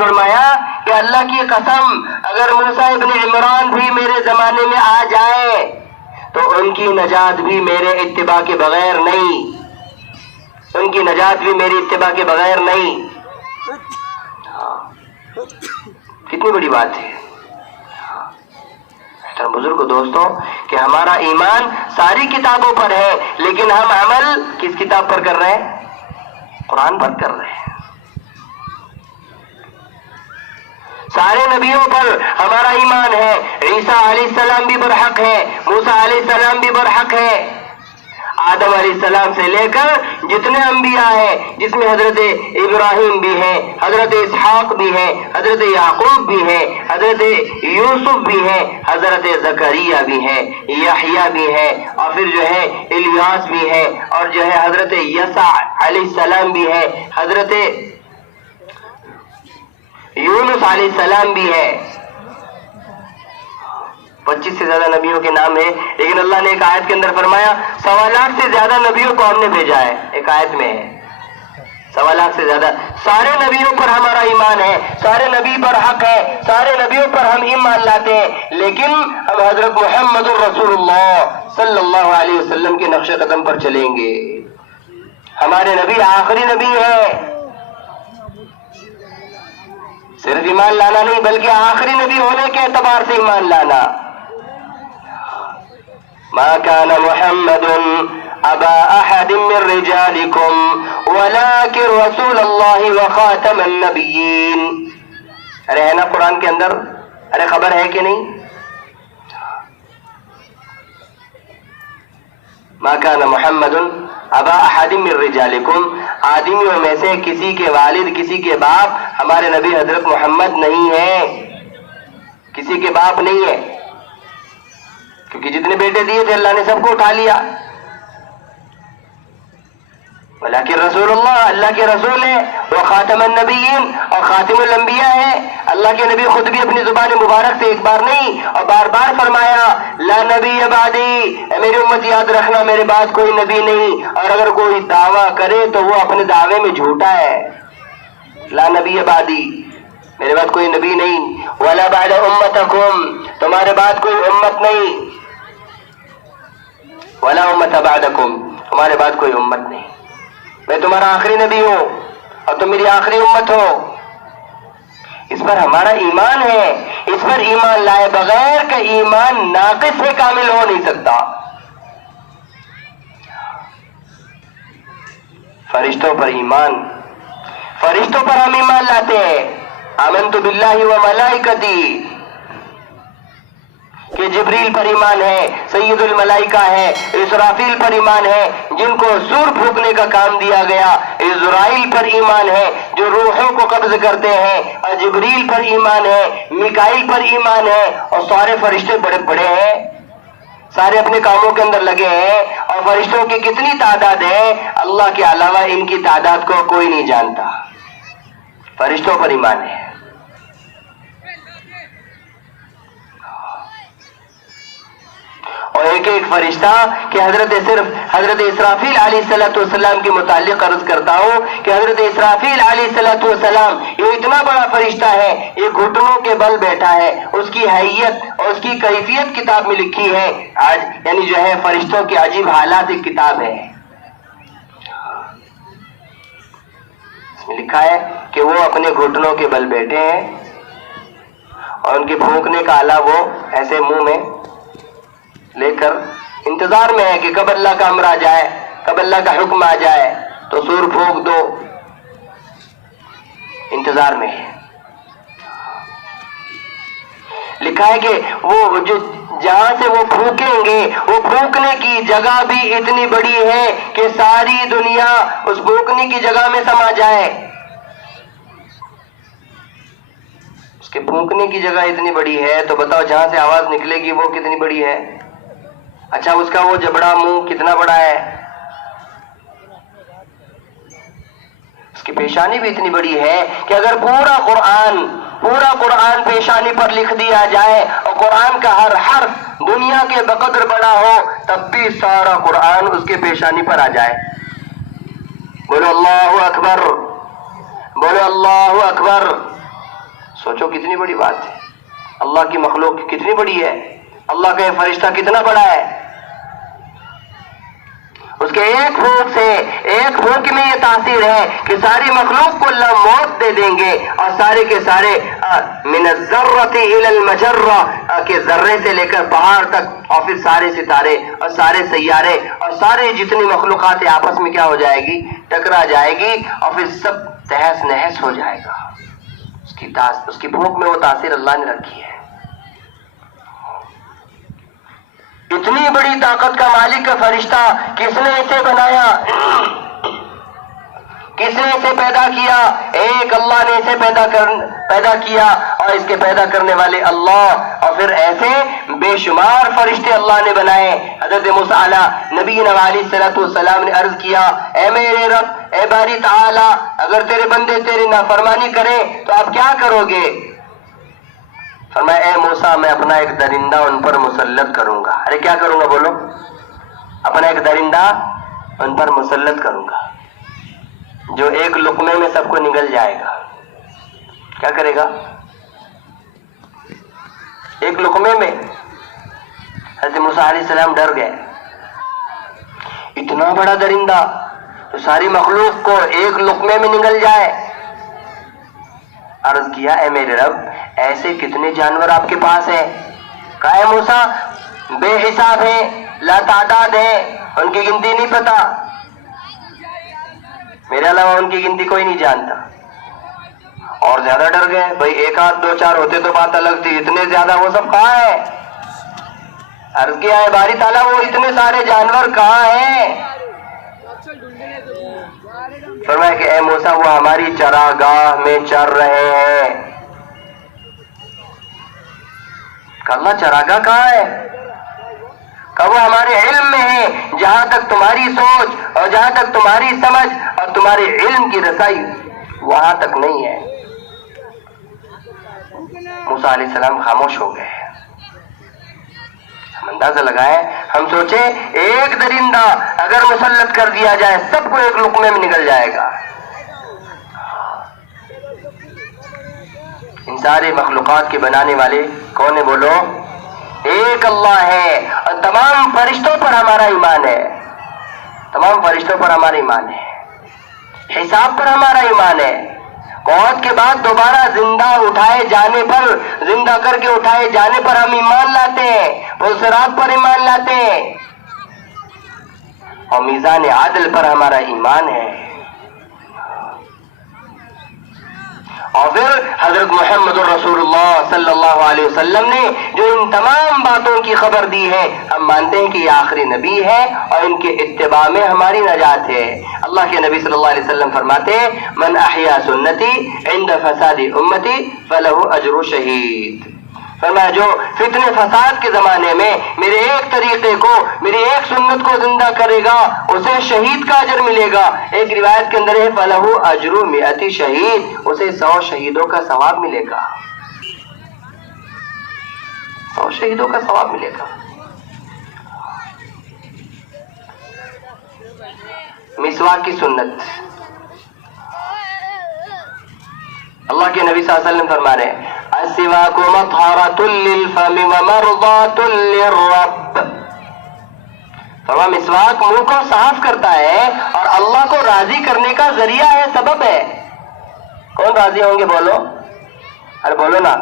فرمایا کہ اللہ کی قسم اگر موسیٰ ابن عمران بھی میرے زمانے میں آ جائے تو ان کی نجات بھی میرے اتباع کے بغیر نہیں، ان کی نجات بھی میری اتباع کے بغیر نہیں۔ کتنی بڑی بات ہے بزرگ دوستوں کہ ہمارا ایمان ساری کتابوں پر ہے، لیکن ہم عمل کس کتاب پر کر رہے ہیں؟ قرآن پر کر رہے ہیں۔ سارے نبیوں پر ہمارا ایمان ہے، عیسیٰ علیہ السلام بھی برحق ہے، موسیٰ علیہ السلام بھی برحق ہے، آدم علیہ السلام سے لے کر جتنے انبیاء ہیں، جس میں حضرت ابراہیم بھی ہے، حضرت اسحاق بھی ہے، حضرت یعقوب بھی ہے، حضرت یوسف بھی ہے، حضرت زکریا بھی ہے، یحییٰ بھی ہے، اور پھر جو ہے الیاس بھی ہے، اور جو ہے حضرت یسع علیہ السلام بھی ہے، حضرت یونس علیہ السلام بھی ہے۔ 25 سے زیادہ نبیوں کے نام ہیں، لیکن اللہ نے ایک آیت کے اندر فرمایا 1.25 لاکھ سے زیادہ نبیوں کو ہم نے بھیجا ہے۔ ایک آیت میں ہے 1.25 لاکھ سے زیادہ۔ سارے نبیوں پر ہمارا ایمان ہے، سارے نبی پر حق ہے، سارے نبیوں پر ہم ایمان لاتے ہیں، لیکن ہم حضرت محمد رسول اللہ صلی اللہ علیہ وسلم کے نقش قدم پر چلیں گے۔ ہمارے نبی آخری نبی ہے، صرف ایمان لانا نہیں بلکہ آخری نبی ہونے کے اعتبار سے ایمان لانا۔ ما كان محمد ابا احد من رجالكم ولكن رسول الله وخاتم النبيين۔ ارے ہے نا قرآن کے اندر؟ ارے خبر ہے کہ نہیں؟ ما كان محمد ابا احد من رجالكم، آدمیوں میں سے کسی کے والد کسی کے باپ ہمارے نبی حضرت محمد نہیں ہے، کسی کے باپ نہیں ہے، کیونکہ جتنے بیٹے دیے تھے اللہ نے سب کو اٹھا لیا۔ ولیکن رسول اللہ، اللہ کے رسول ہے، وہ خاتم النبیین اور خاتم الانبیاء ہے۔ اللہ کے نبی خود بھی اپنی زبان مبارک سے ایک بار نہیں اور بار بار فرمایا لا نبی بعدی، اے میری امت یاد رکھنا میرے بعد کوئی نبی نہیں، اور اگر کوئی دعویٰ کرے تو وہ اپنے دعوے میں جھوٹا ہے۔ لا نبی بعدی، میرے بعد کوئی نبی نہیں، ولا بعد امتکم، تمہارے بعد کوئی امت نہیں، ولا امت بعدکم، تمہارے بعد کوئی امت نہیں، میں تمہارا آخری نبی ہوں اور تم میری آخری امت ہو۔ اس پر ہمارا ایمان ہے، اس پر ایمان لائے بغیر کہ ایمان ناقص سے کامل ہو نہیں سکتا۔ فرشتوں پر ایمان، فرشتوں پر ہم ایمان لاتے ہیں، آمنت باللہ و ملائکتی، کہ جبریل پر ایمان ہے، سید الملائکہ ہے، اسرافیل پر ایمان ہے جن کو سور پھونکنے کا کام دیا گیا، اسرائیل پر ایمان ہے جو روحوں کو قبض کرتے ہیں، اور جبریل پر ایمان ہے، میکائیل پر ایمان ہے، اور سارے فرشتے بڑے بڑے ہیں، سارے اپنے کاموں کے اندر لگے ہیں، اور فرشتوں کی کتنی تعداد ہے اللہ کے علاوہ ان کی تعداد کو کوئی نہیں جانتا۔ فرشتوں پر ایمان ہے۔ اور ایک ایک فرشتہ کہ صرف حضرت اسرافیل علیہ السلام کے متعلق عرض کرتا ہوں کہ حضرت اسرافیل علیہ السلام یہ اتنا بڑا فرشتہ ہے، یہ گھٹنوں کے بل بیٹھا ہے، اس کی حیت اور اس کی کیفیت کتاب میں لکھی ہے، یعنی جو ہے فرشتوں کے عجیب حالات ایک کتاب ہے، اس میں لکھا ہے کہ وہ اپنے گھٹنوں کے بل بیٹھے ہیں اور ان کے پھونکنے کا آلہ وہ ایسے منہ میں لے کر انتظار میں ہے کہ کب اللہ کا امر آ جائے، کب اللہ کا حکم آ جائے تو سور پھونک دو، انتظار میں ہے۔ لکھا ہے کہ وہ جو جہاں سے وہ پھونکیں گے وہ پھونکنے کی جگہ بھی اتنی بڑی ہے کہ ساری دنیا اس پھونکنے کی جگہ میں سما جائے۔ اس کے پھونکنے کی جگہ اتنی بڑی ہے تو بتاؤ جہاں سے آواز نکلے گی وہ کتنی بڑی ہے؟ اچھا اس کا وہ جبڑا منہ کتنا بڑا ہے؟ اس کی پیشانی بھی اتنی بڑی ہے کہ اگر پورا قرآن پیشانی پر لکھ دیا جائے اور قرآن کا ہر حرف دنیا کے بقدر بڑا ہو تب بھی سارا قرآن اس کے پیشانی پر آ جائے۔ بولو اللہ اکبر، بولو اللہ اکبر۔ سوچو کتنی بڑی بات ہے، اللہ کی مخلوق کتنی بڑی ہے، اللہ کا یہ فرشتہ کتنا بڑا ہے، اس کے ایک پھونک میں یہ تاثیر ہے کہ ساری مخلوق کو اللہ موت دے دیں گے، اور سارے کے سارے من الذرۃ الی المجرہ کے ذرے سے لے کر پہاڑ تک، اور پھر سارے ستارے اور سارے سیارے اور سارے جتنی مخلوقات آپس میں کیا ہو جائے گی، ٹکرا جائے گی، اور پھر سب تہس نہس ہو جائے گا۔ اس کی پھونک میں وہ تاثیر اللہ نے رکھی ہے۔ اتنی بڑی طاقت کا مالک کا فرشتہ کس نے اسے بنایا، کس نے اسے پیدا کیا؟ ایک اللہ نے اسے پیدا کیا، اور اس کے پیدا کرنے والے اللہ، اور پھر ایسے بے شمار فرشتے اللہ نے بنائے۔ حضرت موسیٰ نبی علیہ الصلوۃ والسلام نے عرض کیا، اے میرے رب، اے باری تعالی، اگر تیرے بندے تیری نافرمانی کریں تو آپ کیا کرو گے؟ فرمایا، اے موسیٰ، میں اپنا ایک درندہ ان پر مسلط کروں گا۔ ارے کیا کروں گا بولو؟ اپنا ایک درندہ ان پر مسلط کروں گا جو ایک لقمے میں سب کو نگل جائے گا۔ کیا کرے گا؟ ایک لقمے میں۔ حضرت موسیٰ علیہ السلام ڈر گئے، اتنا بڑا درندہ تو ساری مخلوق کو ایک لقمے میں نگل جائے۔ عرض کیا، اے میرے رب، ایسے کتنے جانور آپ کے پاس ہیں؟ کہا، اے موسیٰ، بے حساب ہیں، لا تعداد ہیں، ان کی گنتی نہیں پتا، میرے علاوہ ان کی گنتی کوئی نہیں جانتا۔ اور زیادہ ڈر گئے، بھئی ایک آدھ دو چار ہوتے تو بات الگ تھی، اتنے زیادہ وہ سب کہاں ہیں؟ عرض کیا، ہے باری تعالیٰ، وہ اتنے سارے جانور کہاں ہیں؟ فرمایا کہ اے موسیٰ، وہ ہماری چراگاہ میں چر رہے ہیں۔ کہ اللہ چراگاہ کہاں ہے؟ کہ وہ ہمارے علم میں ہے، جہاں تک تمہاری سوچ اور جہاں تک تمہاری سمجھ اور تمہارے علم کی رسائی وہاں تک نہیں ہے۔ موسیٰ علیہ السلام خاموش ہو گئے۔ ہم اندازہ لگائیں، ہم سوچیں ایک درندہ اگر مسلط کر دیا جائے سب کو ایک لقمے میں نگل جائے گا۔ ان سارے مخلوقات کے بنانے والے کون ہے بولو؟ ایک اللہ ہے، اور تمام فرشتوں پر ہمارا ایمان ہے، تمام فرشتوں پر ہمارا ایمان ہے، حساب پر ہمارا ایمان ہے، موت کے بعد دوبارہ زندہ اٹھائے جانے پر، زندہ کر کے اٹھائے جانے پر ہم ایمان لاتے ہیں، وہ صراط پر ایمان لاتے ہیں، اور میزان عدل پر ہمارا ایمان ہے۔ اور پھر حضرت محمد رسول اللہ صلی اللہ علیہ وسلم نے جو ان تمام باتوں کی خبر دی ہے، ہم مانتے ہیں کہ یہ آخری نبی ہے اور ان کے اتباع میں ہماری نجات ہے۔ اللہ کے نبی صلی اللہ علیہ وسلم فرماتے ہیں، من احیا سنتی عند فساد امتی فلہ اجر شہید۔ فرمایا جو فتنے فساد کے زمانے میں میرے ایک طریقے کو، میری ایک سنت کو زندہ کرے گا اسے شہید کا اجر ملے گا۔ ایک روایت کے اندر ہے فلہ اجر 100 شہید، اسے 100 شہیدوں کا ثواب ملے گا، 100 شہیدوں کا ثواب ملے گا۔ مسواک کی سنت، اللہ کے نبی صلی اللہ علیہ وسلم فرما رہے ہیں، السواک مطہرۃ للفم ومرضاۃ للرب۔ فرما مسواک منہ کو صاف کرتا ہے اور اللہ کو راضی کرنے کا ذریعہ ہے، سبب ہے۔ کون راضی ہوں گے بولو؟ ارے بولو نا۔